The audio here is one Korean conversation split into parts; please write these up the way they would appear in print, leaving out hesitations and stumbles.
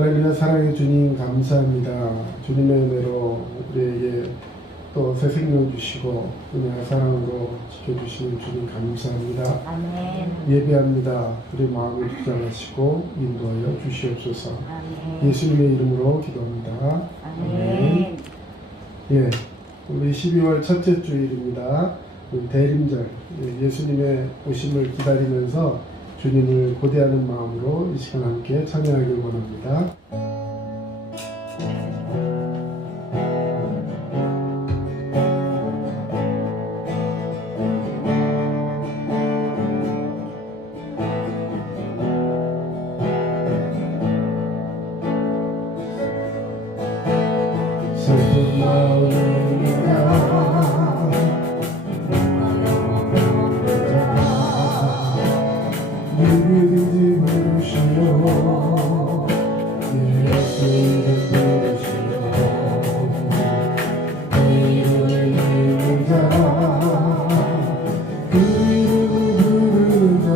할렐루야. 사랑의 주님 감사합니다. 주님의 은혜로 우리에게 또 새 생명 주시고 은혜와 사랑으로 지켜주시는 주님 감사합니다. 아멘. 예배합니다. 우리 마음을 주장하시고 인도하여 주시옵소서. 아멘. 예수님의 이름으로 기도합니다. 아멘. 예, 우리 12월 첫째 주일입니다. 대림절, 예수님의 오심을 기다리면서 주님을 고대하는 마음으로 이 시간 함께 참여하길 원합니다. 슬픈 마음이라 예비든지 부르시오 예수 이름 부르시오 그 이름을 부르자 그 이름을 부르자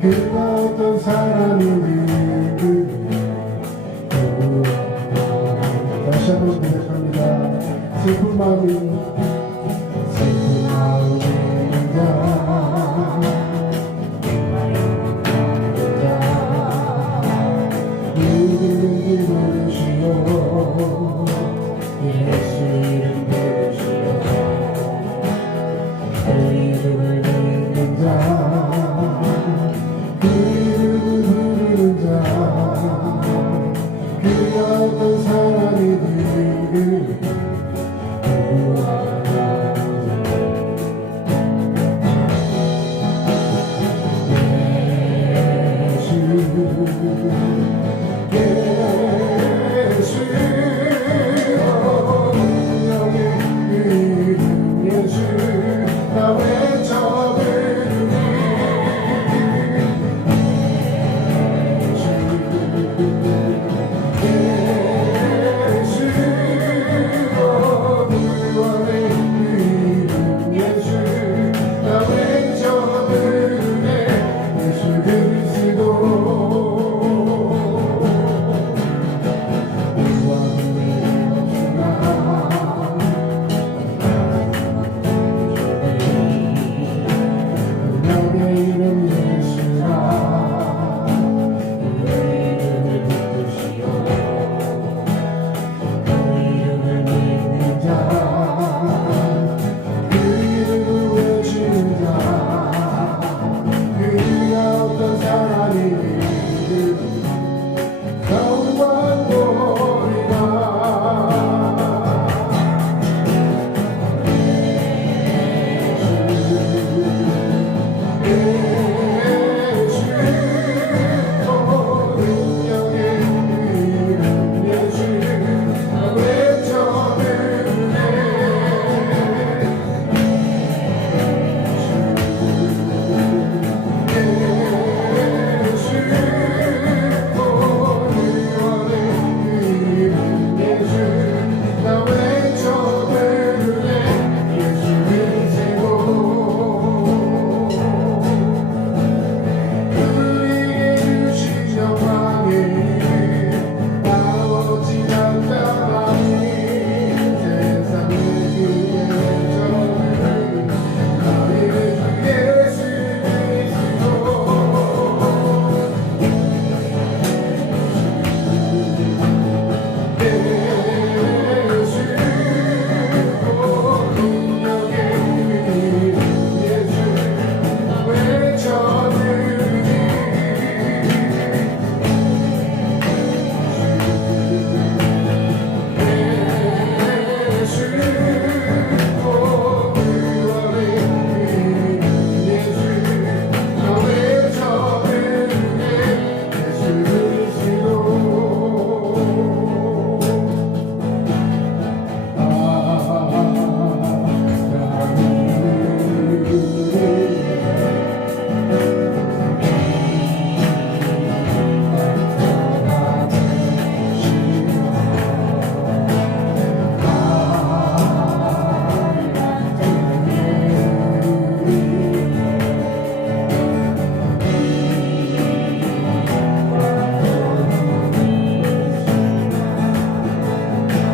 그가 어떤 사람이든 다시 한번 고백합니다. 슬픈 마음이 슬픈 마음이다 이름을 부르시오 예수 이름 부르시오 그 이름을 부르는 자그 이름을 부르는 자 그가 어떤 사람이든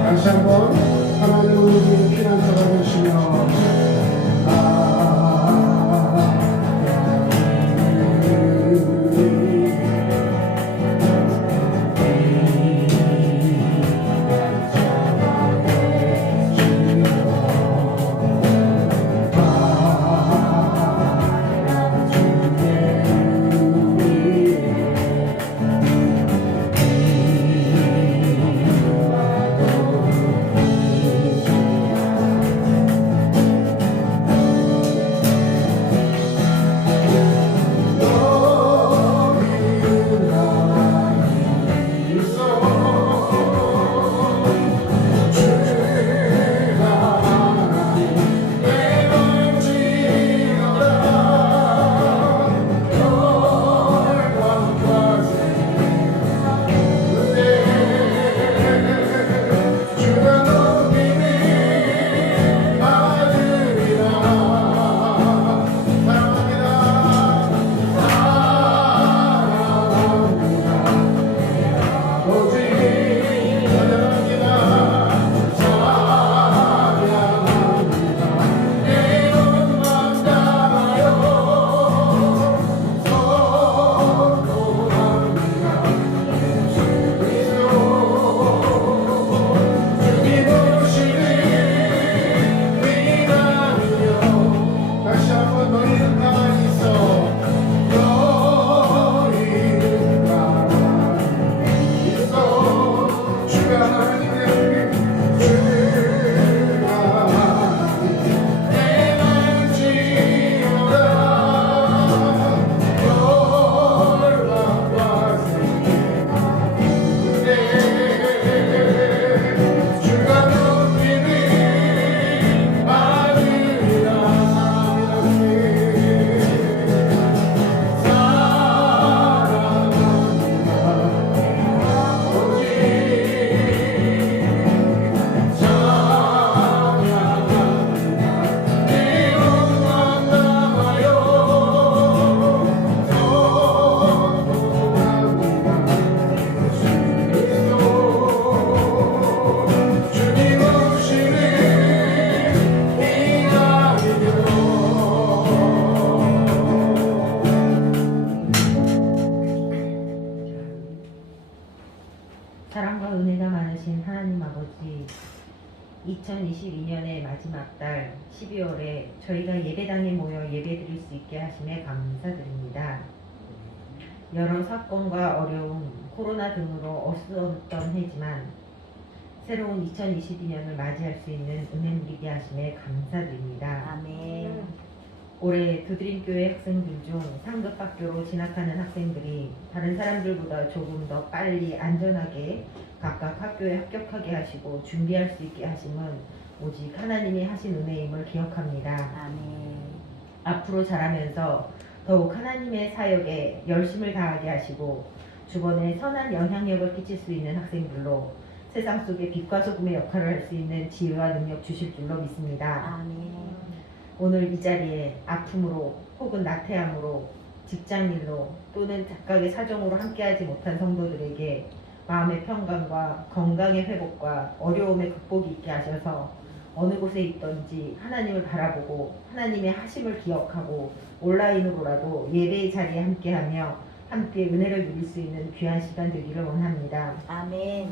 다시 한번 하나님 우리 피난처가 되시며 사랑과 은혜가 많으신 하나님 아버지, 2022년의 마지막 달 12월에 저희가 예배당에 모여 예배드릴 수 있게 하심에 감사드립니다. 여러 사건과 어려움, 코로나 등으로 어수선했던 해지만 새로운 2022년을 맞이할 수 있는 은혜 누리게 하심에 감사드립니다. 아멘. 올해 두드림교회 학생들 중 상급학교로 진학하는 학생들이 다른 사람들보다 조금 더 빨리 안전하게 각각 학교에 합격하게 하시고 준비할 수 있게 하심은 오직 하나님이 하신 은혜임을 기억합니다. 아멘. 앞으로 자라면서 더욱 하나님의 사역에 열심을 다하게 하시고 주변에 선한 영향력을 끼칠 수 있는 학생들로 세상 속에 빛과 소금의 역할을 할 수 있는 지혜와 능력 주실 줄로 믿습니다. 아멘. 오늘 이 자리에 아픔으로 혹은 나태함으로 직장일로 또는 각각의 사정으로 함께하지 못한 성도들에게 마음의 평강과 건강의 회복과 어려움의 극복이 있게 하셔서 어느 곳에 있든지 하나님을 바라보고 하나님의 하심을 기억하고 온라인으로라도 예배의 자리에 함께하며 함께 은혜를 누릴 수 있는 귀한 시간 되기를 원합니다. 아멘.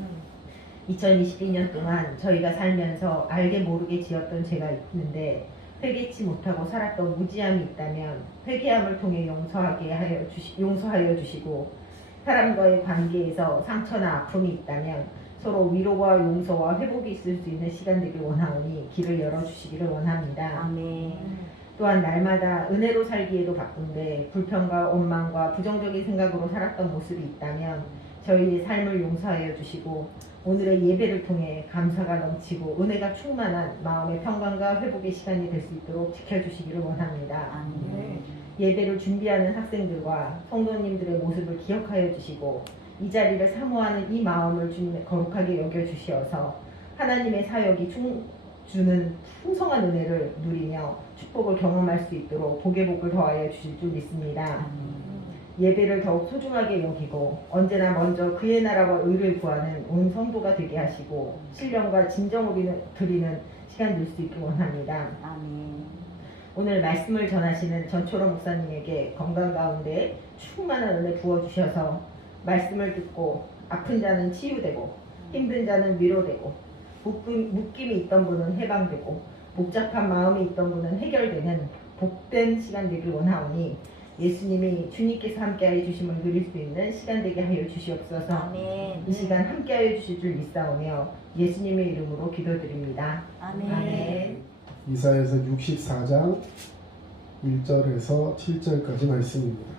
2022년 동안 저희가 살면서 알게 모르게 지었던 죄가 있는데 회개치 못하고 살았던 무지함이 있다면 회개함을 통해 용서하여 주시고 사람과의 관계에서 상처나 아픔이 있다면 서로 위로와 용서와 회복이 있을 수 있는 시간 되길 원하오니 길을 열어주시기를 원합니다. 아멘. 또한 날마다 은혜로 살기에도 바쁜데 불평과 원망과 부정적인 생각으로 살았던 모습이 있다면 저희의 삶을 용서하여 주시고 오늘의 예배를 통해 감사가 넘치고 은혜가 충만한 마음의 평강과 회복의 시간이 될 수 있도록 지켜주시기를 원합니다. 아멘. 예배를 준비하는 학생들과 성도님들의 모습을 기억하여 주시고 이 자리를 사모하는 이 마음을 주님의 거룩하게 여겨주시어서 하나님의 사역이 주는 풍성한 은혜를 누리며 축복을 경험할 수 있도록 복의 복을 더하여 주실 줄 믿습니다. 예배를 더욱 소중하게 여기고 언제나 먼저 그의 나라와 의를 구하는 온 성도가 되게 하시고 신령과 진정으로 드리는 시간 될 수 있기 원합니다. 아멘. 오늘 말씀을 전하시는 전초로 목사님에게 건강 가운데 충만한 은혜 부어주셔서 말씀을 듣고 아픈 자는 치유되고 힘든 자는 위로되고 묶임이 있던 분은 해방되고 복잡한 마음이 있던 분은 해결되는 복된 시간 되길 원하오니 예수님이 주님께서 함께하여 주심을 누릴 수 있는 시간 되게 하여 주시옵소서. 아멘. 이 시간 함께하여 주실 줄 믿사오며 예수님의 이름으로 기도드립니다. 아멘. 아멘. 이사야서 64장 1절에서 7절까지 말씀입니다.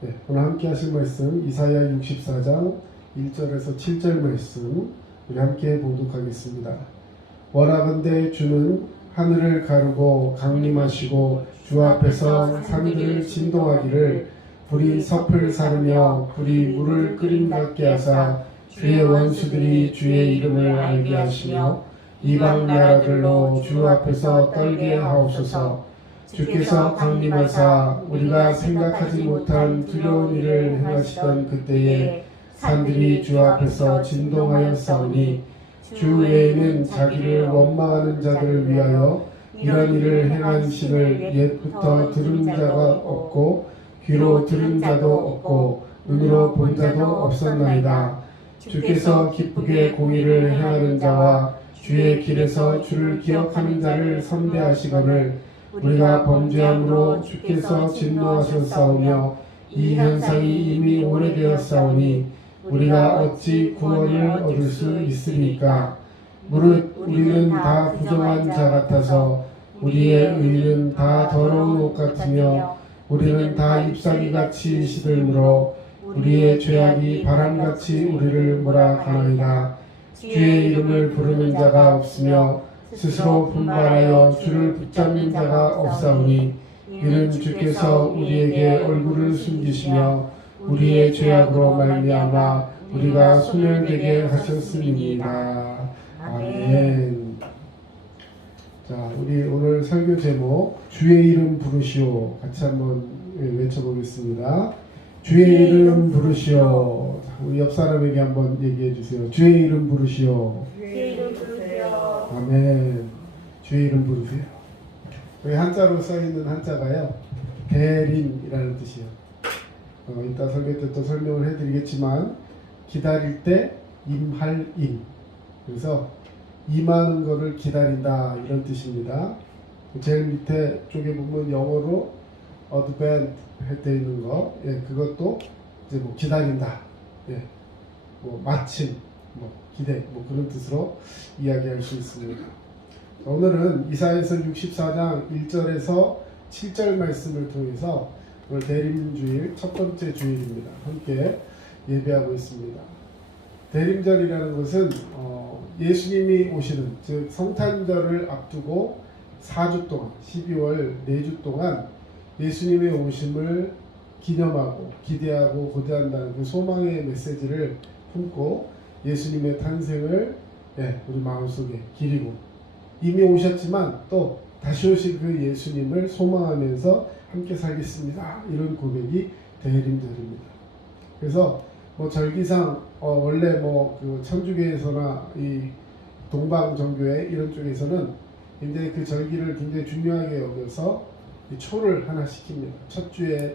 네, 오늘 함께 하실 말씀 이사야 64장 1절에서 7절 말씀 우리 함께 봉독하겠습니다. 원하건대 주는 하늘을 가르고 강림하시고 주 앞에서 산들을 진동하기를 불이 섭을 사르며 불이 물을 끓임 같게 하사 주의 원수들이 주의 이름을 알게 하시며 이방 나라들로 주 앞에서 떨게 하옵소서. 주께서 강림하사 우리가 생각하지 못한 두려운 일을 행하시던 그때에 산들이 주 앞에서 진동하였사오니 주 외에는 자기를 원망하는 자들을 위하여 이런 일을 행한 신을 옛부터 들은 자가 없고 귀로 들은 자도 없고 눈으로 본 자도 없었나이다. 주께서 기쁘게 공의를 행하는 자와 주의 길에서 주를 기억하는 자를 선대하시거늘 우리가 범죄함으로 주께서 진노하셨사오며 이 현상이 이미 오래되었사오니 우리가 어찌 구원을 얻을 수 있으리까? 무릇 우리는 다 부정한 자 같아서 우리의 의는 다 더러운 옷 같으며 우리는 다 잎사귀같이 시들므로 우리의 죄악이 바람같이 우리를 몰아가나이다. 주의 이름을 부르는 자가 없으며 스스로 분발하여 주를 붙잡는 자가 없사오니 이는 주께서 우리에게 얼굴을 숨기시며 우리의 죄악으로 말미암아 우리가 소멸되게 하셨음이니이다. 아멘. 자, 우리 오늘 설교 제목 주의 이름 부르시오 같이 한번 외쳐보겠습니다. 주의 이름 부르시오. 자, 우리 옆 사람에게 한번 얘기해 주세요. 주의 이름 부르시오. 주의 이름 부르시오. 아멘. 주의 이름 부르세요. 여기 한자로 써있는 한자가요 대림이라는 뜻이에요. 이따 설교 때 또 설명을 해드리겠지만 기다릴 때 임할 임, 그래서 임하는 거를 기다린다 이런 뜻입니다. 제일 밑에 쪽에 보면 영어로 advent 할 때 있는 거, 예, 그것도 이제 뭐 기다린다, 예, 뭐 마침, 뭐 기대, 뭐 그런 뜻으로 이야기할 수 있습니다. 오늘은 이사야서 64장 1절에서 7절 말씀을 통해서 오늘 대림주일 첫 번째 주일입니다. 함께 예배하고 있습니다. 대림절이라는 것은 예수님이 오시는, 즉 성탄절을 앞두고 4주 동안 12월 4주 동안 예수님의 오심을 기념하고 기대하고 고대한다는 그 소망의 메시지를 품고 예수님의 탄생을 우리 마음속에 기리고 이미 오셨지만 또 다시 오실 그 예수님을 소망하면서 함께 살겠습니다. 이런 고백이 대림절입니다. 그래서 뭐 절기상 원래 뭐 그 천주교에서나 이 동방정교회 이런 쪽에서는 굉장히 그 절기를 굉장히 중요하게 여겨서 이 초를 하나 시킵니다. 첫 주에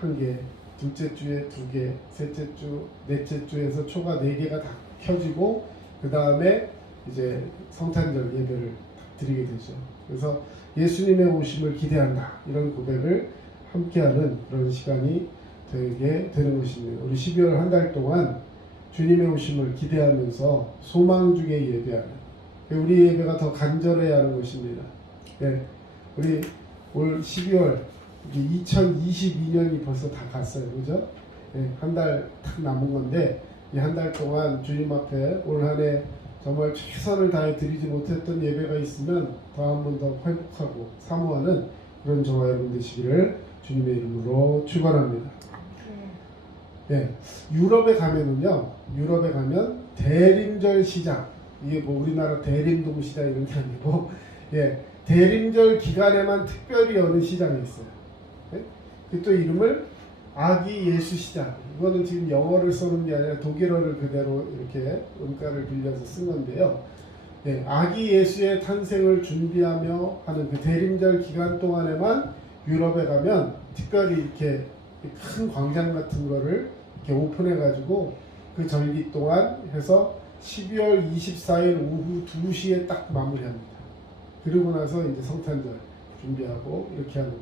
1개, 둘째 주에 2개, 셋째 주, 넷째 주에서 초가 4개가 다 켜지고 그 다음에 이제 성탄절 예배를 드리게 되죠. 그래서 예수님의 오심을 기대한다 이런 고백을 함께하는 그런 시간이 되게 되는 것입니다. 우리 12월 한 달 동안 주님의 오심을 기대하면서 소망 중에 예배하는, 우리 예배가 더 간절해야 하는 것입니다. 우리 올 12월 2022년이 벌써 다 갔어요, 그죠? 한 달 딱 남은 건데 이 한 달 동안 주님 앞에 올 한 해 정말 최선을 다해 드리지 못했던 예배가 있으면 더 한 번 더 회복하고 사모하는 그런 저와 여러분 되시기를 주님의 이름으로 축원합니다. 유럽에 가면은요, 유럽에 가면 대림절 시장, 이게 뭐 우리나라 대림동 시장 이런 게 아니고, 대림절 기간에만 특별히 여는 시장이 있어요. 그 또 이름을 아기 예수 시장. 이거는 지금 영어를 쓰는 게 아니라 독일어를 그대로 이렇게 음가를 빌려서 쓴 건데요. 예, 아기 예수의 탄생을 준비하며 하는 그 대림절 기간 동안에만 유럽에 가면 특별히 이렇게 큰 광장 같은 거를 이렇게 오픈해 가지고 그 절기 동안 해서 12월 24일 오후 2시에 딱 마무리합니다. 그리고 나서 이제 성탄절 준비하고 이렇게 하는.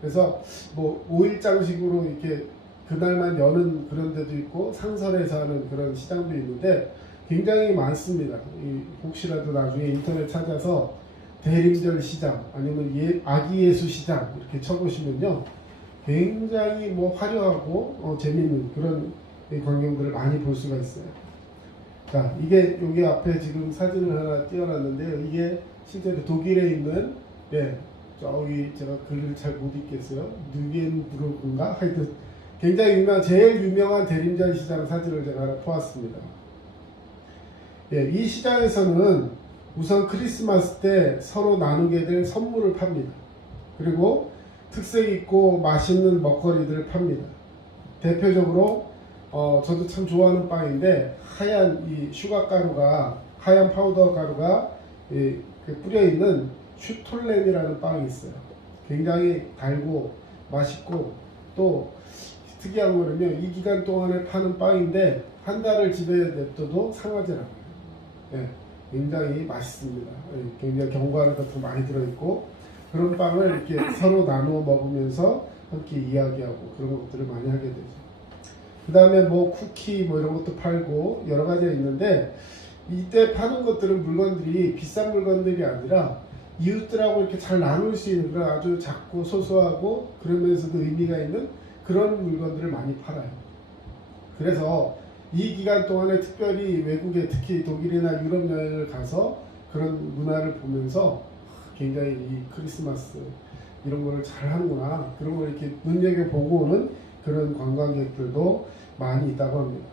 그래서 뭐 5일장식으로 이렇게 그날만 여는 그런 데도 있고 상설에서 하는 그런 시장도 있는데 굉장히 많습니다. 혹시라도 나중에 인터넷 찾아서 대림절 시장 아니면 아기 예수 시장 이렇게 쳐보시면요 굉장히 뭐 화려하고 재미있는 그런 광경들을 많이 볼 수가 있어요. 자, 이게 여기 앞에 지금 사진을 하나 띄워놨는데요. 이게 실제로 독일에 있는 저기 제가 글을 잘 못 읽겠어요. 뉴겐브루크인가 하여튼 굉장히 제일 유명한 대림절 시장 사진을 제가 하나 보았습니다. 이 시장에서는 우선 크리스마스 때 서로 나누게 될 선물을 팝니다. 그리고 특색 있고 맛있는 먹거리들을 팝니다. 대표적으로 저도 참 좋아하는 빵인데 하얀 이 슈가 가루가 하얀 파우더 가루가 뿌려 있는 슈톨렘이라는 빵이 있어요. 굉장히 달고 맛있고 또 특이한 거는요 이 기간 동안에 파는 빵인데 한 달을 집에 냅둬도 상하지 않아요. 굉장히 맛있습니다. 굉장히 견과류 같은 거 많이 들어있고 그런 빵을 이렇게 서로 나누어 먹으면서 함께 이야기하고 그런 것들을 많이 하게 되죠. 그 다음에 뭐 쿠키 뭐 이런 것도 팔고 여러 가지가 있는데 이때 파는 것들은 물건들이 비싼 물건들이 아니라 이웃들하고 이렇게 잘 나눌 수 있는 그런 아주 작고 소소하고 그러면서도 의미가 있는 그런 물건들을 많이 팔아요. 그래서 이 기간 동안에 특별히 외국에 특히 독일이나 유럽 여행을 가서 그런 문화를 보면서 굉장히 이 크리스마스 이런 거를 잘 하는구나 그런 걸 이렇게 눈여겨보고 오는 그런 관광객들도 많이 있다고 합니다.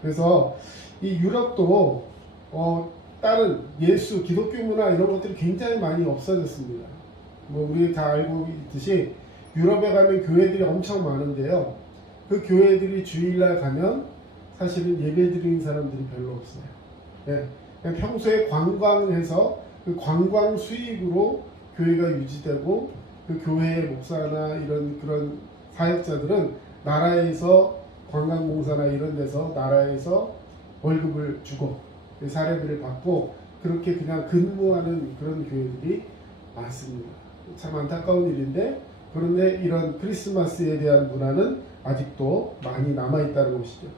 그래서 이 유럽도 다른 예수, 기독교 문화 이런 것들이 굉장히 많이 없어졌습니다. 뭐 우리 다 알고 있듯이 유럽에 가면 교회들이 엄청 많은데요. 그 교회들이 주일날 가면 사실은 예배 드리는 사람들이 별로 없어요. 그냥 평소에 관광해서 그 관광 수익으로 교회가 유지되고 그 교회의 목사나 이런 그런 사역자들은 나라에서 관광공사나 이런 데서 나라에서 월급을 주고 사례비를 받고 그렇게 그냥 근무하는 그런 교회들이 많습니다. 참 안타까운 일인데 그런데 이런 크리스마스에 대한 문화는 아직도 많이 남아있다는 것이죠.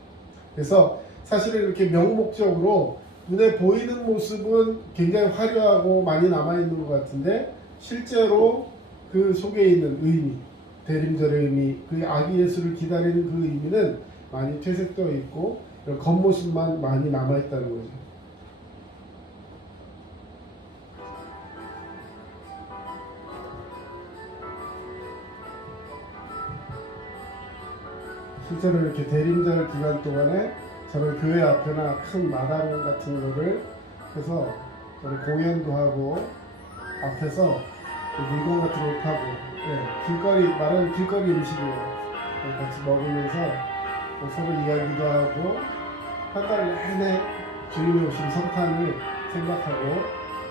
그래서 사실은 이렇게 명목적으로 눈에 보이는 모습은 굉장히 화려하고 많이 남아있는 것 같은데 실제로 그 속에 있는 의미, 대림절의 의미, 그 아기 예수를 기다리는 그 의미는 많이 퇴색되어 있고 겉모습만 많이 남아있다는 거죠. 실제로 이렇게 대림절 기간 동안에 저는 교회 앞에나 큰 마당 같은 거를 해서 저는 공연도 하고 앞에서 물건 같은 걸 파고 길거리 말하는 길거리 음식이에요. 같이 먹으면서 서로 이야기도 하고 한 달 내내 주님이 오신 성탄을 생각하고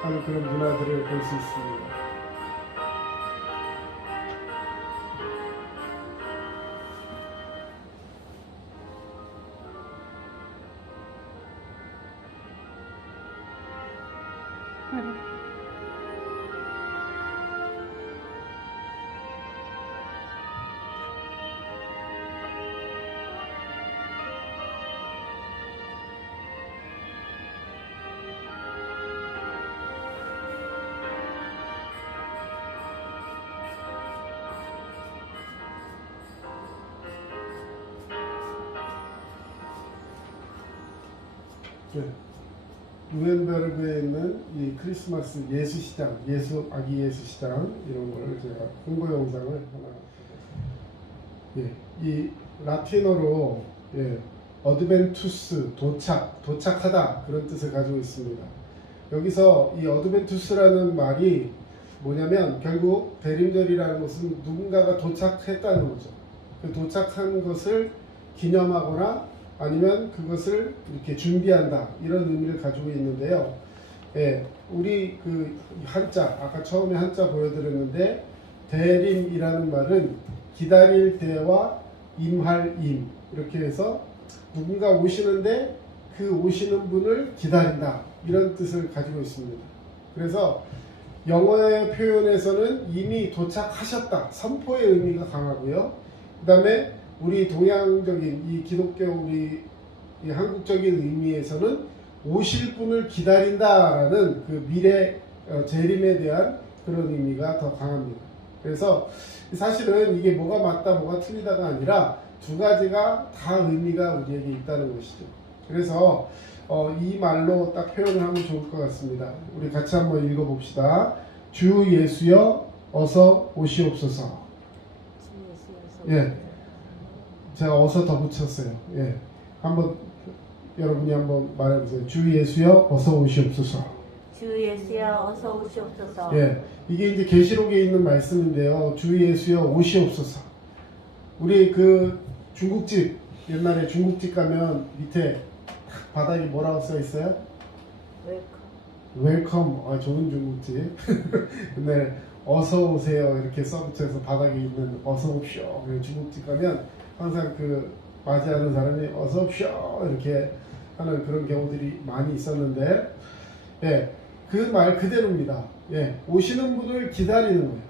하는 그런 문화들을 볼 수 있습니다. 누렌베르그에 있는 이 크리스마스 예수 시장, 아기 예수 시장 이런 걸 제가 홍보 영상을 하나, 이 라틴어로 어드벤투스 도착하다 그런 뜻을 가지고 있습니다. 여기서 이 어드벤투스라는 말이 뭐냐면 결국 대림절이라는 것은 누군가가 도착했다는 거죠. 그 도착한 것을 기념하거나 아니면 그것을 이렇게 준비한다 이런 의미를 가지고 있는데요. 예, 우리 그 한자 아까 처음에 한자 보여드렸는데 대림이라는 말은 기다릴 때와 임할 임 이렇게 해서 누군가 오시는데 그 오시는 분을 기다린다 이런 뜻을 가지고 있습니다. 그래서 영어의 표현에서는 이미 도착하셨다 선포의 의미가 강하고요. 그 다음에 우리 동양적인 이 기독교 우리 이 한국적인 의미에서는 오실 분을 기다린다라는 그 미래 재림에 대한 그런 의미가 더 강합니다. 그래서 사실은 이게 뭐가 맞다 뭐가 틀리다가 아니라 두 가지가 다 의미가 우리에게 있다는 것이죠. 그래서 이 말로 딱 표현을 하면 좋을 것 같습니다. 우리 같이 한번 읽어봅시다. 주 예수여 어서 오시옵소서. 예, 제가 어서 더 붙였어요. 예, 한번 여러분이 한번 말해보세요. 주 예수여 어서 오시옵소서. 주 예수여 어서 오시옵소서. 예, 이게 이제 계시록에 있는 말씀인데요. 주 예수여 오시옵소서. 우리 그 중국집 옛날에 중국집 가면 밑에 바닥에 뭐라고 써 있어요? 웰컴. 아, 좋은 중국집. 근데 어서 오세요 이렇게 써붙여서 바닥에 있는 어서 옵쇼. 중국집 가면 항상 그 맞이하는 사람이 어서 옵쇼 이렇게 하는 그런 경우들이 많이 있었는데, 예, 그 말 그대로입니다. 예, 오시는 분을 기다리는 거예요.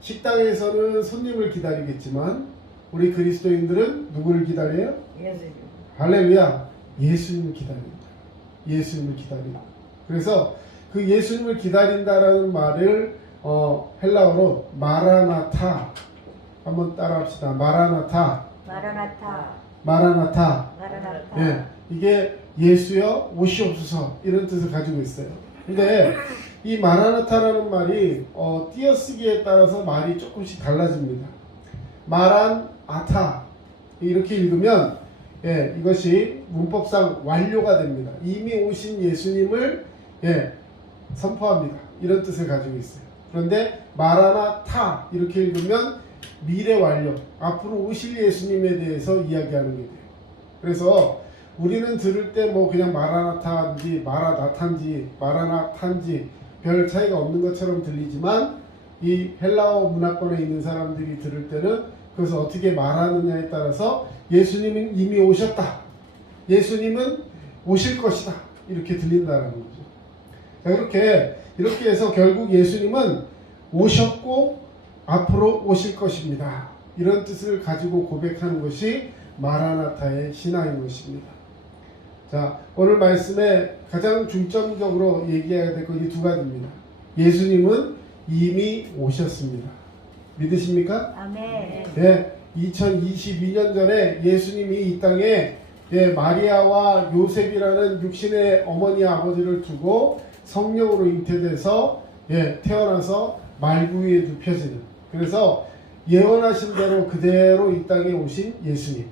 식당에서는 손님을 기다리겠지만 우리 그리스도인들은 누구를 기다려요? 할렐루야. 예수님을 기다립니다. 예수님을 기다린다. 그래서 그 예수님을 기다린다라는 말을 헬라어로 마라나타 한번 따라합시다. 마라나타. 마라나타. 마라나타. 마라나타. 예, 이게 예수여 오시옵소서 이런 뜻을 가지고 있어요. 근데 이 마라나타라는 말이 띄어쓰기에 따라서 말이 조금씩 달라집니다. 마란아타 이렇게 읽으면 예, 이것이 문법상 완료가 됩니다. 이미 오신 예수님을 예, 선포합니다. 이런 뜻을 가지고 있어요. 그런데 마라나타 이렇게 읽으면 미래 완료, 앞으로 오실 예수님에 대해서 이야기하는 게 돼요. 그래서 우리는 들을 때 뭐 그냥 마라나타인지 마라나타인지 마라나타인지 별 차이가 없는 것처럼 들리지만 이 헬라어 문화권에 있는 사람들이 들을 때는 그것을 어떻게 말하느냐에 따라서 예수님은 이미 오셨다, 예수님은 오실 것이다 이렇게 들린다는 거죠. 자, 이렇게 해서 결국 예수님은 오셨고 앞으로 오실 것입니다. 이런 뜻을 가지고 고백하는 것이 마라나타의 신앙인 것입니다. 자, 오늘 말씀에 가장 중점적으로 얘기해야 될 것이 두 가지입니다. 예수님은 이미 오셨습니다. 믿으십니까? 아멘. 예, 2022년 전에 예수님이 이 땅에 예, 마리아와 요셉이라는 육신의 어머니 아버지를 두고 성령으로 잉태돼서 예, 태어나서 말구 위에 눕혀지는, 그래서 예언하신 대로 그대로 이 땅에 오신 예수님.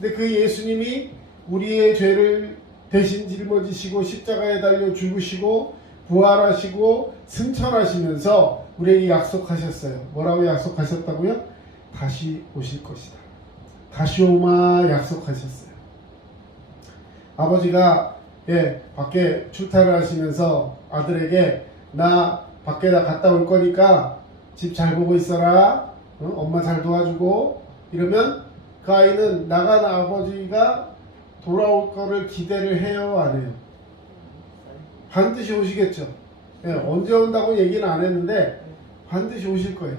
근데 그 예수님이 우리의 죄를 대신 짊어지시고 십자가에 달려 죽으시고 부활하시고 승천하시면서 우리에게 약속하셨어요. 뭐라고 약속하셨다고요? 다시 오실 것이다. 다시 오마 약속하셨어요. 아버지가 예, 밖에 출타를 하시면서 아들에게 나 밖에다 갔다 올 거니까 집 잘 보고 있어라. 엄마 잘 도와주고 이러면 그 아이는 나간 아버지가 돌아올 거를 기대를 해요, 안 해요? 반드시 오시겠죠. 예, 언제 온다고 얘기는 안 했는데 반드시 오실 거예요.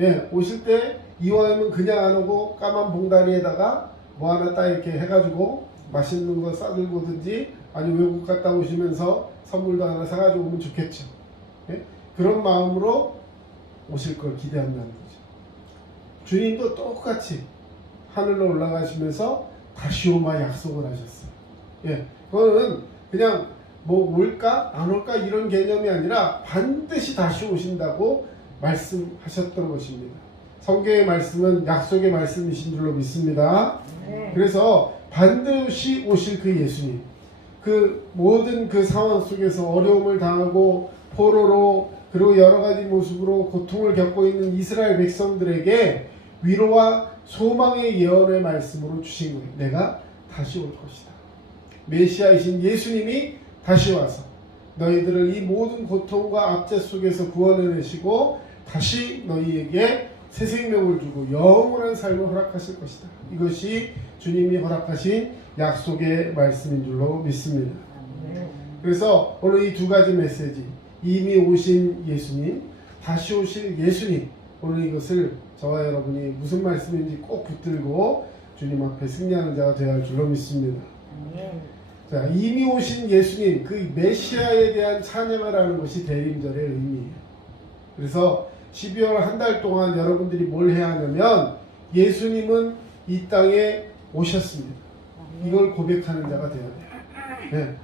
예, 오실 때 이왕이면 그냥 안 오고 까만 봉다리에다가 뭐 하나 딱 이렇게 해가지고 맛있는 거 싸들고 오든지 아니면 외국 갔다 오시면서 선물도 하나 사가지고 오면 좋겠죠. 예? 그런 마음으로 오실 걸 기대한다는 거죠. 주님도 똑같이 하늘로 올라가시면서 다시 오마 약속을 하셨어요. 예, 그거는 그냥 뭐 올까 안 올까 이런 개념이 아니라 반드시 다시 오신다고 말씀하셨던 것입니다. 성경의 말씀은 약속의 말씀이신 줄로 믿습니다. 그래서 반드시 오실 그 예수님, 그 모든 그 상황 속에서 어려움을 당하고 포로로 그리고 여러 가지 모습으로 고통을 겪고 있는 이스라엘 백성들에게 위로와 소망의 예언의 말씀으로 주신 거예요. 내가 다시 올 것이다. 메시아이신 예수님이 다시 와서 너희들을 이 모든 고통과 압제 속에서 구원해내시고 다시 너희에게 새 생명을 주고 영원한 삶을 허락하실 것이다. 이것이 주님이 허락하신 약속의 말씀인 줄로 믿습니다. 그래서 오늘 이 두 가지 메시지, 이미 오신 예수님, 다시 오실 예수님, 오늘 이것을 저와 여러분이 무슨 말씀인지 꼭 붙들고 주님 앞에 승리하는 자가 되어야 할 줄로 믿습니다. 자, 이미 오신 예수님, 그 메시아에 대한 찬양을 하는 것이 대림절의 의미예요. 그래서 12월 한 달 동안 여러분들이 뭘 해야 하냐면 예수님은 이 땅에 오셨습니다. 이걸 고백하는 자가 되어야 돼요. 네.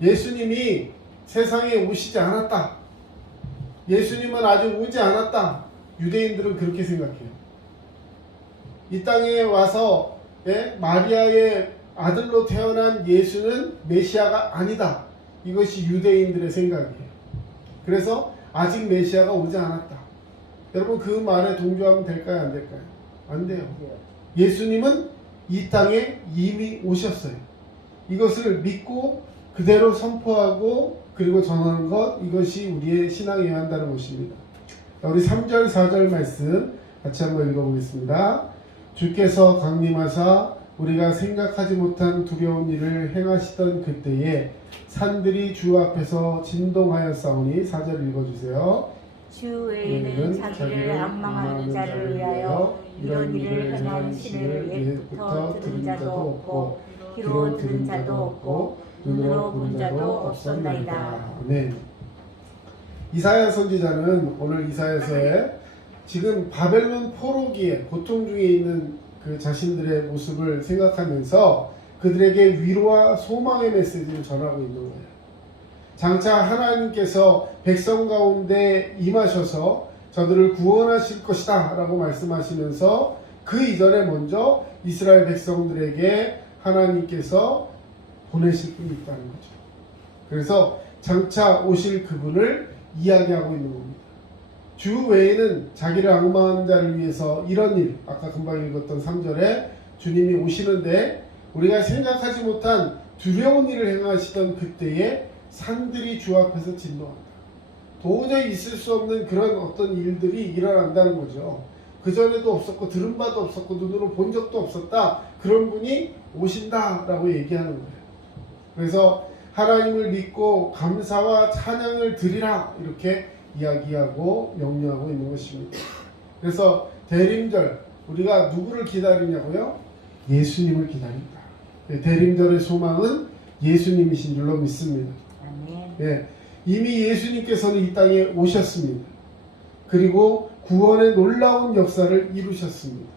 예수님이 세상에 오시지 않았다. 예수님은 아직 오지 않았다. 유대인들은 그렇게 생각해요. 이 땅에 와서 마리아의 아들로 태어난 예수는 메시아가 아니다. 이것이 유대인들의 생각이에요. 그래서 아직 메시아가 오지 않았다. 여러분 그 말에 동조하면 될까요? 안 될까요? 안 돼요. 예수님은 이 땅에 이미 오셨어요. 이것을 믿고 그대로 선포하고 그리고 전하는 것, 이것이 우리의 신앙이어야 한다는 것입니다. 우리 3절 4절 말씀 같이 한번 읽어보겠습니다. 주께서 강림하사 우리가 생각하지 못한 두려운 일을 행하시던 그때에 산들이 주 앞에서 진동하였사오니 4절 읽어주세요. 주 외에는 자기를 앙망하는 자를 위하여 이런 일을 행하는 신을 예부터 들은 자도 없고 귀로 들은 자도 없고 눈으로 본 자도 없었나이다. 아멘. 이사야 선지자는 오늘 이사야서에 지금 바벨론 포로기에 고통 중에 있는 그 자신들의 모습을 생각하면서 그들에게 위로와 소망의 메시지를 전하고 있는 거예요. 장차 하나님께서 백성 가운데 임하셔서 저들을 구원하실 것이다 라고 말씀하시면서 그 이전에 먼저 이스라엘 백성들에게 하나님께서 보내실 분이 있다는 거죠. 그래서 장차 오실 그분을 이야기하고 있는 겁니다. 주 외에는 자기를 앙망하는 자를 위해서 이런 일, 아까 금방 읽었던 3절에 주님이 오시는데 우리가 생각하지 못한 두려운 일을 행하시던 그때에 산들이 주 앞에서 진동한다. 도저히 있을 수 없는 그런 어떤 일들이 일어난다는 거죠. 그전에도 없었고 들은 바도 없었고 눈으로 본 적도 없었다. 그런 분이 오신다라고 얘기하는 거예요. 그래서 하나님을 믿고 감사와 찬양을 드리라 이렇게 이야기하고 명령하고 있는 것입니다. 그래서 대림절 우리가 누구를 기다리냐고요? 예수님을 기다린다. 대림절의 소망은 예수님이신 줄로 믿습니다. 예, 이미 예수님께서는 이 땅에 오셨습니다. 그리고 구원의 놀라운 역사를 이루셨습니다.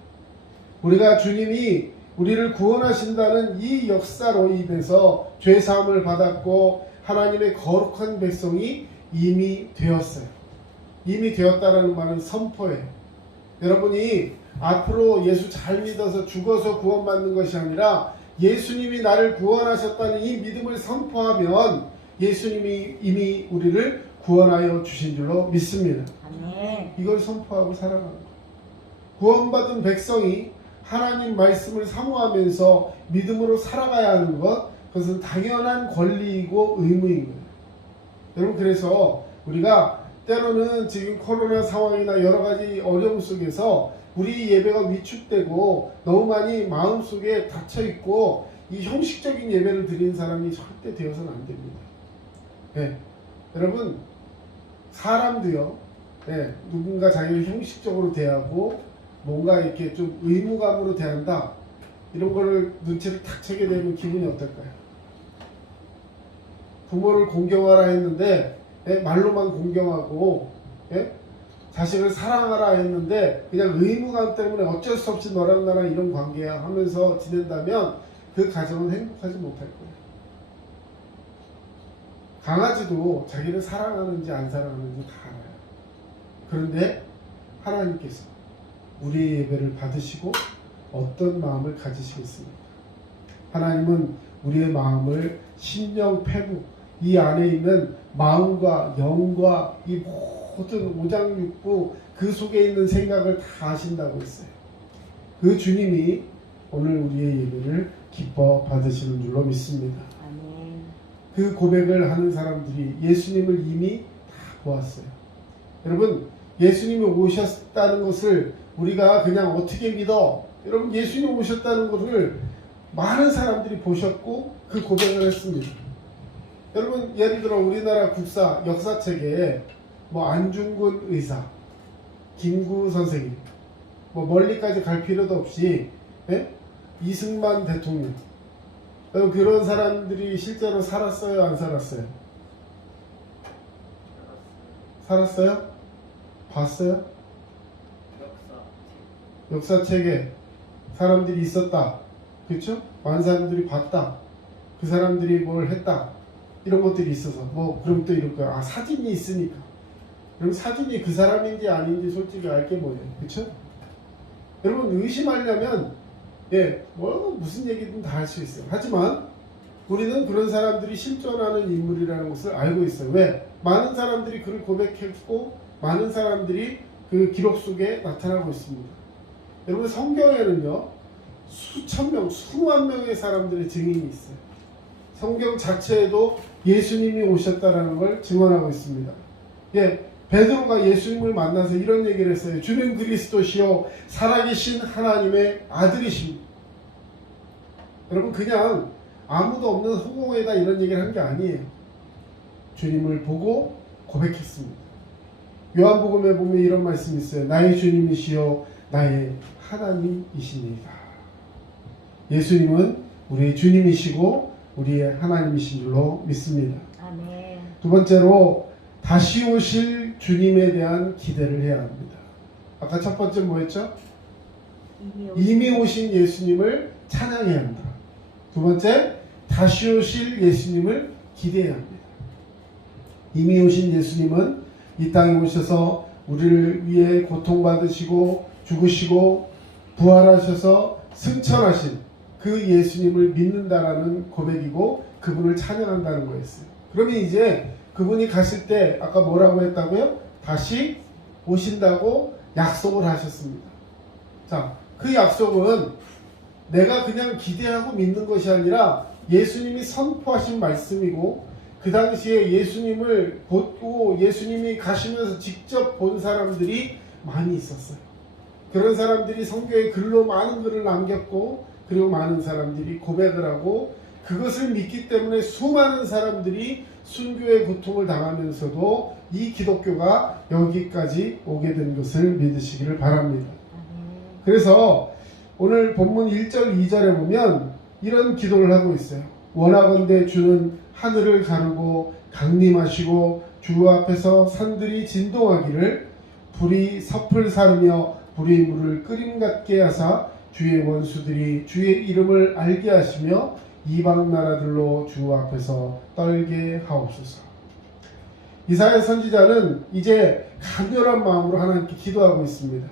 우리가 주님이 우리를 구원하신다는 이 역사로 인해서 죄사함을 받았고 하나님의 거룩한 백성이 이미 되었어요. 이미 되었다라는 말은 선포예요. 여러분이 앞으로 예수 잘 믿어서 죽어서 구원받는 것이 아니라 예수님이 나를 구원하셨다는 이 믿음을 선포하면 예수님이 이미 우리를 구원하여 주신 줄로 믿습니다. 아멘. 이걸 선포하고 살아가는 거예요. 구원받은 백성이 하나님 말씀을 사모하면서 믿음으로 살아가야 하는 것, 그것은 당연한 권리이고 의무인 거예요. 여러분 그래서 우리가 때로는 지금 코로나 상황이나 여러 가지 어려움 속에서 우리 예배가 위축되고 너무 많이 마음속에 닫혀있고 이 형식적인 예배를 드리는 사람이 절대 되어서는 안 됩니다. 네. 여러분 사람도요, 네, 누군가 자기를 형식적으로 대하고 뭔가 이렇게 좀 의무감으로 대한다 이런 거를 눈치를 탁 채게 되면 기분이 어떨까요? 부모를 공경하라 했는데 말로만 공경하고 자식을 사랑하라 했는데 그냥 의무감 때문에 어쩔 수 없이 너랑 나랑 이런 관계야 하면서 지낸다면 그 가정은 행복하지 못할 거예요. 강아지도 자기를 사랑하는지 안 사랑하는지 다 알아요. 그런데 하나님께서 우리의 예배를 받으시고 어떤 마음을 가지시겠습니까? 하나님은 우리의 마음을 신령 패부 이 안에 있는 마음과 영과 이 모든 오장육부 그 속에 있는 생각을 다 아신다고 했어요. 그 주님이 오늘 우리의 예배를 기뻐 받으시는 줄로 믿습니다. 아멘. 그 고백을 하는 사람들이 예수님을 이미 다 보았어요. 여러분, 예수님이 오셨다는 것을 우리가 그냥 어떻게 믿어? 여러분, 예수님 오셨다는 것을 많은 사람들이 보셨고 그 고백을 했습니다. 여러분, 예를 들어 우리나라 국사 역사책에 뭐 안중근 의사, 김구 선생님, 뭐 멀리까지 갈 필요도 없이 이승만 대통령, 그런 사람들이 실제로 살았어요, 안 살았어요? 살았어요? 봤어요? 역사책에 사람들이 있었다, 그렇죠? 많은 사람들이 봤다, 그 사람들이 뭘 했다, 이런 것들이 있어서 뭐 그럼 또 이럴 거야. 아, 사진이 있으니까. 그럼 사진이 그 사람인지 아닌지 솔직히 알게 뭐예요, 그렇죠? 여러분, 의심하려면 뭐 무슨 얘기든 다 할 수 있어요. 하지만 우리는 그런 사람들이 실존하는 인물이라는 것을 알고 있어요. 왜? 많은 사람들이 그를 고백했고 많은 사람들이 그 기록 속에 나타나고 있습니다. 여러분, 성경에는요 수천 명, 수만 명의 사람들의 증인이 있어요. 성경 자체에도 예수님이 오셨다라는 걸 증언하고 있습니다. 베드로가 예수님을 만나서 이런 얘기를 했어요. 주는 그리스도시요 살아계신 하나님의 아들이십니다. 여러분, 그냥 아무도 없는 허공에다 이런 얘기를 한 게 아니에요. 주님을 보고 고백했습니다. 요한복음에 보면 이런 말씀이 있어요. 나의 주님이시요 나의 하나님이시니라. 예수님은 우리의 주님이시고 우리의 하나님이신 줄로 믿습니다. 아멘. 두 번째로 다시 오실 주님에 대한 기대를 해야 합니다. 아까 첫 번째 뭐였죠? 이미 오신 예수님을 찬양해야 합니다. 두 번째, 다시 오실 예수님을 기대해야 합니다. 이미 오신 예수님은 이 땅에 오셔서 우리를 위해 고통받으시고 죽으시고 부활하셔서 승천하신 그 예수님을 믿는다라는 고백이고 그분을 찬양한다는 거였어요. 그러면 이제 그분이 가실 때 아까 뭐라고 했다고요? 다시 오신다고 약속을 하셨습니다. 자, 그 약속은 내가 그냥 기대하고 믿는 것이 아니라 예수님이 선포하신 말씀이고 그 당시에 예수님을 보고 예수님이 가시면서 직접 본 사람들이 많이 있었어요. 그런 사람들이 성경에 글로 많은 글을 남겼고 그리고 많은 사람들이 고백을 하고 그것을 믿기 때문에 수많은 사람들이 순교의 고통을 당하면서도 이 기독교가 여기까지 오게 된 것을 믿으시기를 바랍니다. 그래서 오늘 본문 1절 2절에 보면 이런 기도를 하고 있어요. 원하건대 주는 하늘을 가르고 강림하시고 주 앞에서 산들이 진동하기를 불이 섭을 사르며 불이 물을 끓임 같게 하사 주의 원수들이 주의 이름을 알게 하시며 이방 나라들로 주 앞에서 떨게 하옵소서. 이사야 선지자는 이제 간절한 마음으로 하나님께 기도하고 있습니다.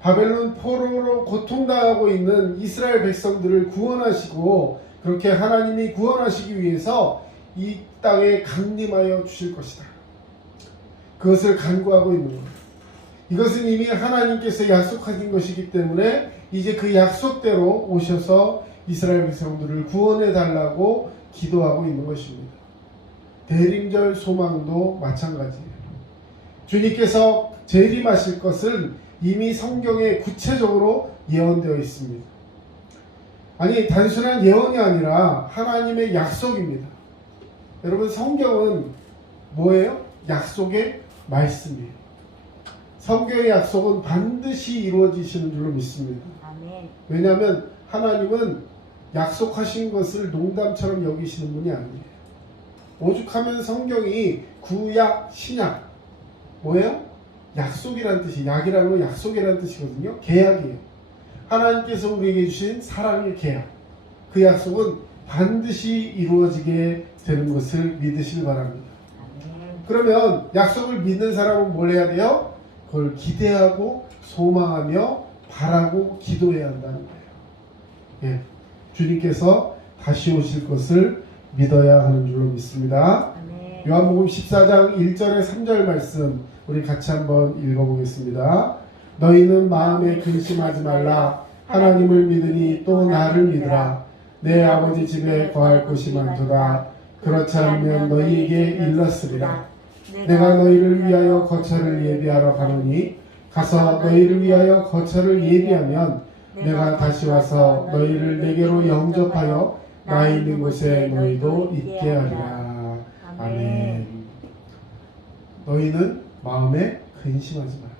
바벨론 포로로 고통당하고 있는 이스라엘 백성들을 구원하시고 그렇게 하나님이 구원하시기 위해서 이 땅에 강림하여 주실 것이다. 그것을 간구하고 있는 거예요. 이것은 이미 하나님께서 약속하신 것이기 때문에 이제 그 약속대로 오셔서 이스라엘 백성들을 구원해 달라고 기도하고 있는 것입니다. 대림절 소망도 마찬가지예요. 주님께서 재림하실 것은 이미 성경에 구체적으로 예언되어 있습니다. 아니, 단순한 예언이 아니라 하나님의 약속입니다. 여러분, 성경은 뭐예요? 약속의 말씀이에요. 성경의 약속은 반드시 이루어지시는 줄로 믿습니다. 아멘. 왜냐하면 하나님은 약속하신 것을 농담처럼 여기시는 분이 아니에요. 오죽하면 성경이 구약, 신약 뭐예요? 약속이라는 뜻이, 약이라는 건 약속이라는 뜻이거든요. 계약이에요. 하나님께서 우리에게 주신 사랑의 계약, 그 약속은 반드시 이루어지게 되는 것을 믿으시기 바랍니다. 그러면 약속을 믿는 사람은 뭘 해야 돼요? 그걸 기대하고 소망하며 바라고 기도해야 한다는 거예요. 주님께서 다시 오실 것을 믿어야 하는 줄로 믿습니다. 요한복음 14장 1절에 3절 말씀 우리 같이 한번 읽어보겠습니다. 너희는 마음에 근심하지 말라. 하나님을 믿으니 또 나를 믿으라. 내 아버지 집에 거할 곳이 많도다. 그렇지 않으면 너희에게 일렀으리라. 내가 너희를 위하여 거처를 예비하러 가노니 가서 너희를 위하여 거처를 예비하면 내가 다시 와서 너희를 내게로 영접하여 나 있는 곳에 너희도 있게 하리라. 아멘. 너희는 마음에 근심하지 말라.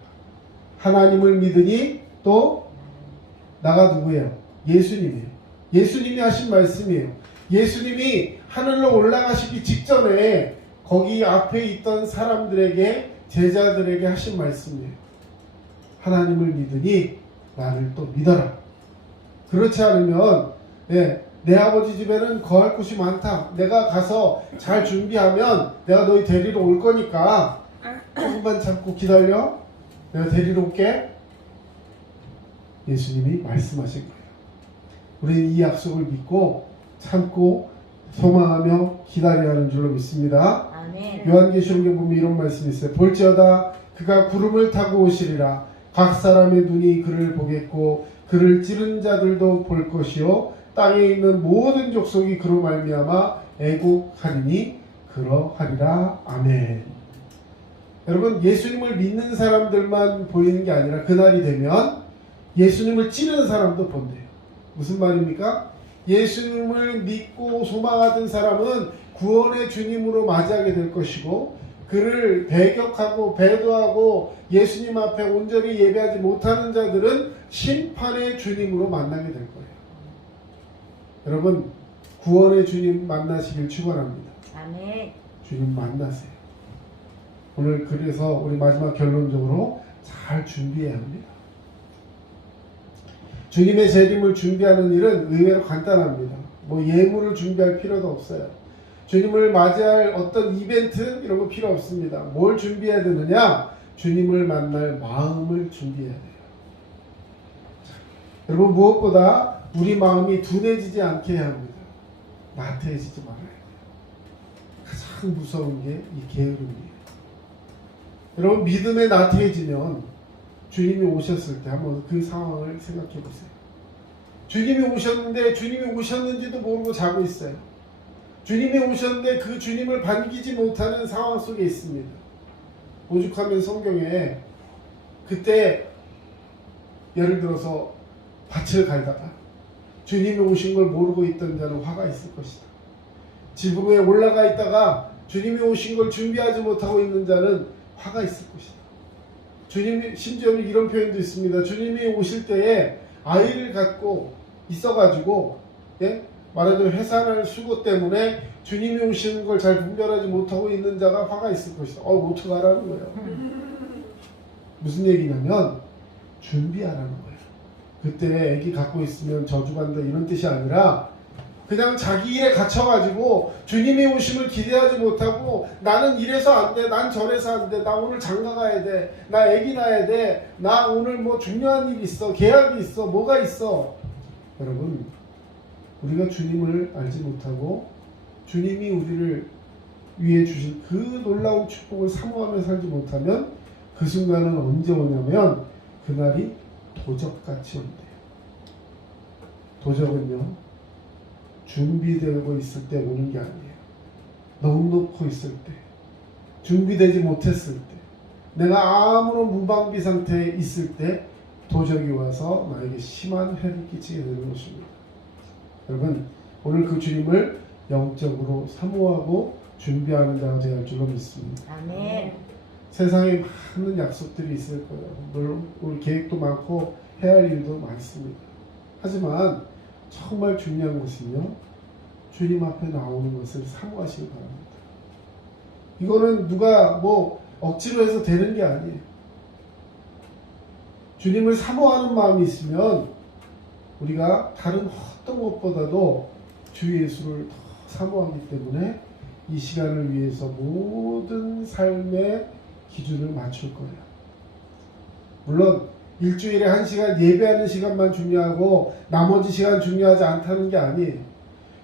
하나님을 믿으니 또 나가 누구예요? 예수님이에요. 예수님이 하신 말씀이에요. 예수님이 하늘로 올라가시기 직전에 거기 앞에 있던 사람들에게, 제자들에게 하신 말씀이에요. 하나님을 믿으니 나를 또 믿어라. 그렇지 않으면 내 아버지 집에는 거할 곳이 많다. 내가 가서 잘 준비하면 내가 너희 데리러 올 거니까 조금만 참고 기다려. 내가 데리러 올게. 예수님이 말씀하신 거예요. 우리는 이 약속을 믿고 참고 소망하며 기다려야 하는 줄로 믿습니다. 아멘. 요한계시록에 보면 이런 말씀이 있어요. 볼지어다 그가 구름을 타고 오시리라. 각 사람의 눈이 그를 보겠고 그를 찌른 자들도 볼 것이요 땅에 있는 모든 족속이 그로 말미암아 애국하리니 그러하리라. 아멘. 여러분, 예수님을 믿는 사람들만 보이는 게 아니라 그날이 되면 예수님을 찌르는 사람도 본대요. 무슨 말입니까? 예수님을 믿고 소망하던 사람은 구원의 주님으로 맞이하게 될 것이고, 그를 배격하고 배도하고 예수님 앞에 온전히 예배하지 못하는 자들은 심판의 주님으로 만나게 될 거예요. 여러분, 구원의 주님 만나시길 축원합니다. 아멘. 주님 만나세요. 오늘 그래서 우리 마지막 결론적으로 잘 준비해야 합니다. 주님의 재림을 준비하는 일은 의외로 간단합니다. 뭐 예물을 준비할 필요도 없어요. 주님을 맞이할 어떤 이벤트 이런 거 필요 없습니다. 뭘 준비해야 되느냐? 주님을 만날 마음을 준비해야 돼요. 자, 여러분, 무엇보다 우리 마음이 둔해지지 않게 해야 합니다. 나태해지지 말아야 돼요. 가장 무서운 게 이 게으름이에요. 여러분, 믿음에 나태해지면 주님이 오셨을 때 한번 그 상황을 생각해 보세요. 주님이 오셨는데 주님이 오셨는지도 모르고 자고 있어요. 주님이 오셨는데 그 주님을 반기지 못하는 상황 속에 있습니다. 오죽하면 성경에 그때 예를 들어서 밭을 갈다가 주님이 오신 걸 모르고 있던 자는 화가 있을 것이다. 지붕에 올라가 있다가 주님이 오신 걸 준비하지 못하고 있는 자는 화가 있을 것이다. 주님이, 심지어는 이런 표현도 있습니다. 주님이 오실 때에 아이를 갖고 있어가지고, 말하자면 회사할 수고 때문에 주님이 오시는 걸 잘 분별하지 못하고 있는 자가 화가 있을 것이다. 어떡하라는 거예요. 무슨 얘기냐면 준비하라는 거예요. 그때 애기 갖고 있으면 저주간다 이런 뜻이 아니라 그냥 자기 일에 갇혀가지고 주님이 오심을 기대하지 못하고 나는 이래서 안 돼, 난 저래서 안 돼, 나 오늘 장가 가야 돼, 나 애기 낳아야 돼, 나 오늘 뭐 중요한 일 있어, 계약이 있어, 뭐가 있어. 여러분, 우리가 주님을 알지 못하고 주님이 우리를 위해 주신 그 놀라운 축복을 사모하며 살지 못하면 그 순간은 언제 오냐면 그날이 도적같이 온대요. 도적은요, 준비되고 있을 때 오는 게 아니에요. 너무 놓고 있을 때, 준비되지 못했을 때, 내가 아무런 무방비 상태에 있을 때 도적이 와서 나에게 심한 해를 끼치게 되는 것입니다. 여러분, 오늘 그 주님을 영적으로 사모하고 준비하는 자가 되어야 할 줄로 믿습니다. 아멘. 세상에 많은 약속들이 있을 거예요. 물론 우리 계획도 많고 해야 할 일도 많습니다. 하지만 정말 중요한 것은요, 주님 앞에 나오는 것을 사모하시기 바랍니다. 이거는 누가 뭐 억지로 해서 되는 게 아니에요. 주님을 사모하는 마음이 있으면 우리가 다른 어떤 것보다도 주 예수를 더 사모하기 때문에 이 시간을 위해서 모든 삶의 기준을 맞출 거예요. 물론 일주일에 1시간 예배하는 시간만 중요하고 나머지 시간 중요하지 않다는 게 아니에요.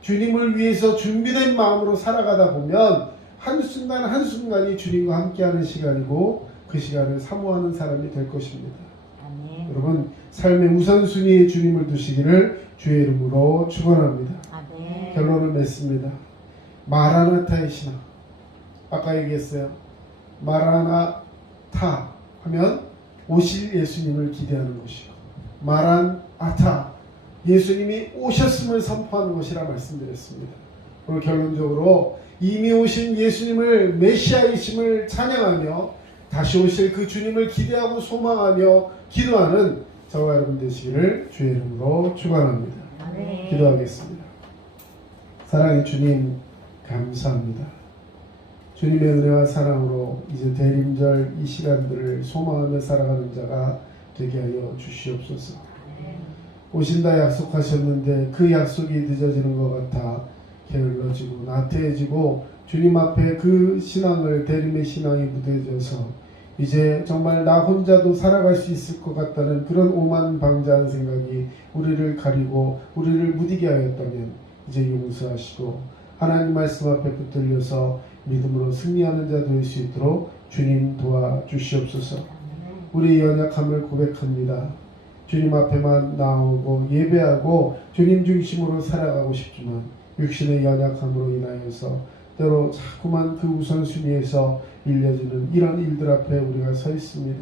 주님을 위해서 준비된 마음으로 살아가다 보면 한순간 한순간이 주님과 함께하는 시간이고 그 시간을 사모하는 사람이 될 것입니다. 아멘. 여러분 삶의 우선순위에 주님을 두시기를 주의 이름으로 축원합니다. 아멘. 결론을 맺습니다. 마라나타의 신앙. 아까 얘기했어요. 마라나타 하면 오실 예수님을 기대하는 것이요. 마란아타, 예수님이 오셨음을 선포하는 것이라 말씀드렸습니다. 오늘 결론적으로 이미 오신 예수님을 메시아이심을 찬양하며 다시 오실 그 주님을 기대하고 소망하며 기도하는 저와 여러분 되시기를 주의 이름으로 축원합니다. 아멘. 기도하겠습니다. 사랑의 주님, 감사합니다. 주님의 은혜와 사랑으로 이제 대림절 이 시간들을 소망하며 살아가는 자가 되게 하여 주시옵소서. 오신다 약속하셨는데 그 약속이 늦어지는 것 같아 게을러지고 나태해지고 주님 앞에 그 신앙을, 대림의 신앙이 무뎌져서 이제 정말 나 혼자도 살아갈 수 있을 것 같다는 그런 오만방자한 생각이 우리를 가리고 우리를 무디게 하였다면 이제 용서하시고 하나님 말씀 앞에 붙들려서 믿음으로 승리하는 자 될 수 있도록 주님 도와주시옵소서. 우리의 연약함을 고백합니다. 주님 앞에만 나오고 예배하고 주님 중심으로 살아가고 싶지만 육신의 연약함으로 인하여서 때로 자꾸만 그 우선순위에서 밀려지는 이런 일들 앞에 우리가 서 있습니다.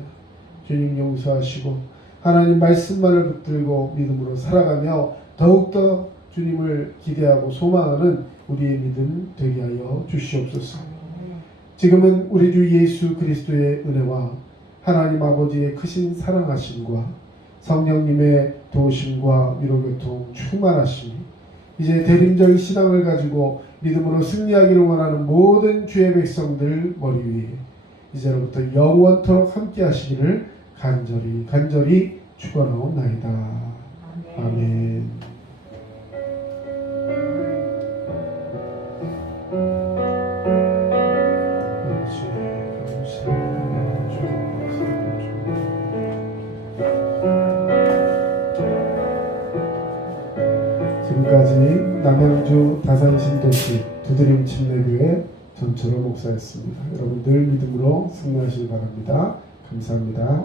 주님 용서하시고 하나님 말씀만을 붙들고 믿음으로 살아가며 더욱더 주님을 기대하고 소망하는 우리의 믿음 되게 하여 주시옵소서. 지금은 우리 주 예수 그리스도의 은혜와 하나님 아버지의 크신 사랑하심과 성령님의 도우심과 위로교통 충만하심이 이제 대림절 신앙을 가지고 믿음으로 승리하기를 원하는 모든 주의 백성들 머리 위에 이제로부터 영원토록 함께 하시기를 간절히 축원하옵나이다. 아멘. 지금까지 남양주 다산신도시 두드림 침례교회 전철호 목사였습니다. 여러분 늘 믿음으로 승리하시기 바랍니다. 감사합니다.